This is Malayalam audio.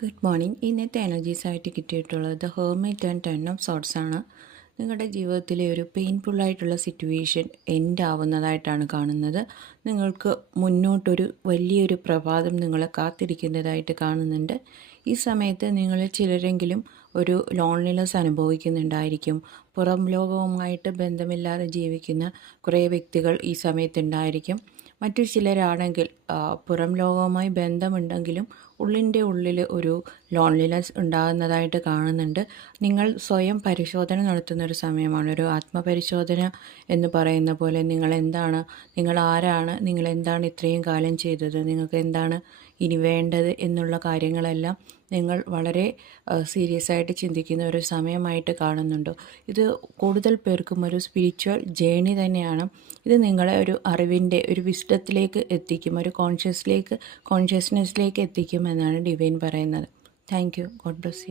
Good morning. ഇന്നത്തെ എനർജീസായിട്ട് കിട്ടിയിട്ടുള്ളത് ഹെർമിറ്റ് ആൻഡ് 10 ഓഫ് സോർട്സ് ആണ്. നിങ്ങളുടെ ജീവിതത്തിലെ ഒരു പെയിൻഫുള്ളായിട്ടുള്ള സിറ്റുവേഷൻ എൻഡ് ആവുന്നതായിട്ടാണ് കാണുന്നത്. നിങ്ങൾക്ക് മുന്നോട്ടൊരു വലിയൊരു പ്രഭാതം നിങ്ങളെ കാത്തിരിക്കുന്നതായിട്ട് കാണുന്നുണ്ട്. ഈ സമയത്ത് നിങ്ങൾ ചിലരെങ്കിലും ഒരു ലോൺലിനെസ് അനുഭവിക്കുന്നുണ്ടായിരിക്കും. പുറം ലോകവുമായിട്ട് ബന്ധമില്ലാതെ ജീവിക്കുന്ന കുറേ വ്യക്തികൾ ഈ സമയത്തുണ്ടായിരിക്കും. മറ്റു ചിലരാണെങ്കിൽ പുറം ലോകവുമായി ബന്ധമുണ്ടെങ്കിലും ഉള്ളിൻ്റെ ഉള്ളിൽ ഒരു ലോൺലിനെസ് ഉണ്ടാകുന്നതായിട്ട് കാണുന്നുണ്ട്. നിങ്ങൾ സ്വയം പരിശോധന നടത്തുന്ന ഒരു സമയമാണ്. ഒരു ആത്മപരിശോധന എന്ന് പറയുന്ന പോലെ നിങ്ങൾ ആരാണ്, നിങ്ങൾ എന്താണ് ഇത്രയും കാലം ചെയ്തത്, നിങ്ങൾക്ക് എന്താണ് ഇനി വേണ്ടത് എന്നുള്ള കാര്യങ്ങളെല്ലാം നിങ്ങൾ വളരെ സീരിയസ് ആയിട്ട് ചിന്തിക്കുന്ന ഒരു സമയമായിട്ട് കാണുന്നുണ്ടോ. ഇത് കൂടുതൽ പേർക്കും ഒരു സ്പിരിച്വൽ ജേണി തന്നെയാണ്. ഇത് നിങ്ങളെ ഒരു അറിവിൻ്റെ ഒരു വിസ്ഡത്തിലേക്ക് എത്തിക്കും, ഒരു കോൺഷ്യസ്നെസ്സിലേക്ക് എത്തിക്കും എന്നാണ് ഡിവൈൻ പറയുന്നത്. Thank you. God bless you.